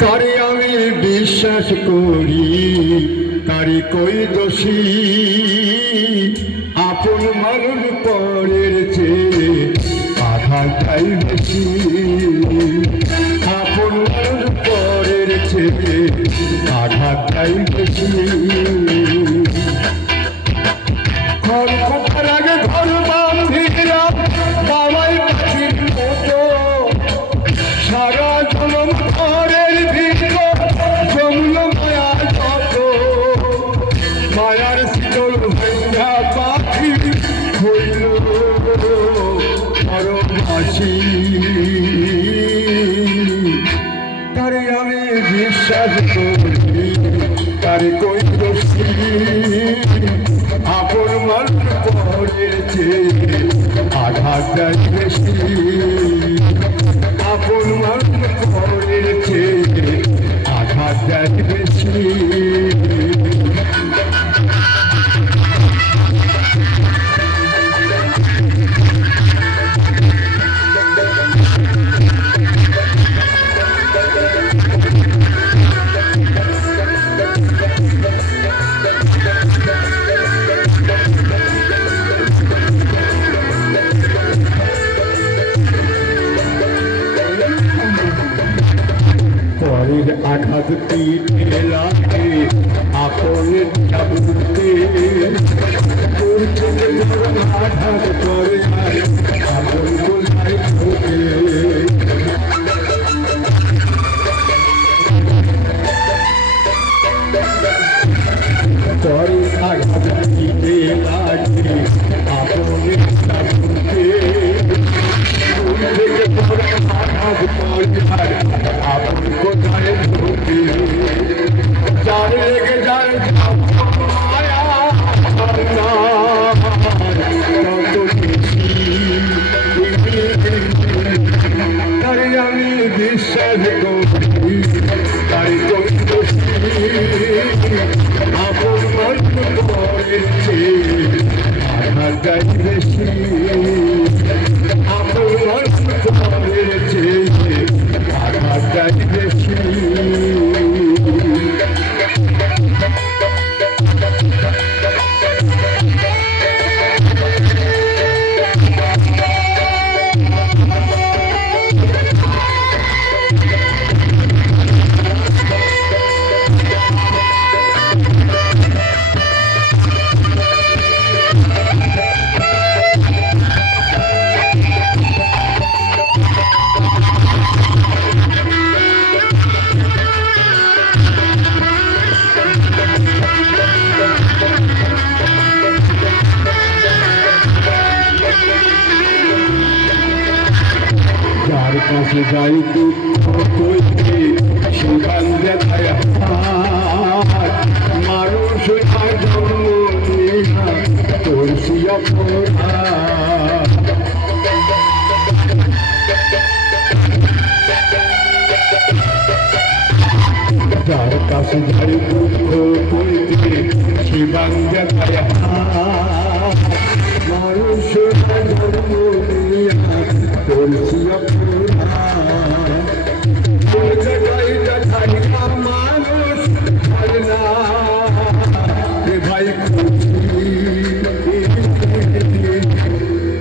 তারে আমি বিশ্বাস করি, তারে কই দোষী, আপন মানুষ পরের চেয়ে আঘাতটাই বেশি, আপন মানুষ পরের চেয়ে আঘাতটাই বেশি। ঘর কোথার আগে ঘর বাঁধিলাম বাবাই পাখির মতো, সারা জনম ঘরের ভিতর জমল মায়ার যত, মায়ার শীতল ভাঙা পাখি হইল পরবাসী। তারে আমি বিশ্বাস করি, তারে কই দোষী, আপন মানুষ পরের চেয়ে আঘাতটাই বেশি, আপন মানুষ পরের চেয়ে আঘাতটাই বেশি। পরের আঘাত পিঠে লাগে আপনের চাবুকে, আঘাত করে আপন কোথায় ঢোকে। পরের আঘাত পিঠে লাগে আপনের চাবুকে, আঘাত করে আপন কোথায় ঢোকে। যার লেগে যার মায়া তত বেশি, তারে আমি বিশ্বাস করি, তারে কই দোষী, আপন মানুষ পরের চেয়ে আঘাতটাই বেশি, আপন মানুষ পরের চেয়ে আঘাতটাই বেশি। যার কাছে যাই দুঃখ কইতে সেখান দেখায় মানুষ জন্ম নিহা করছি অপরাধ। যার কাছে যাই দুঃখ কইতে সেখান দেখায় মানুষ জন্ম নিহা করছি মানুষ ভাই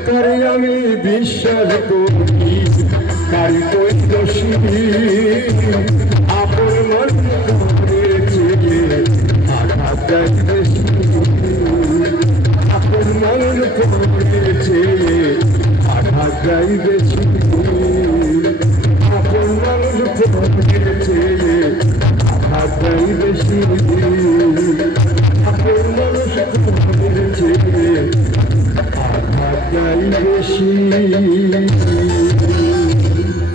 তারে আমি বিশ্বাস করি, তারে কই দোষী, আপন মানুষ আঘাত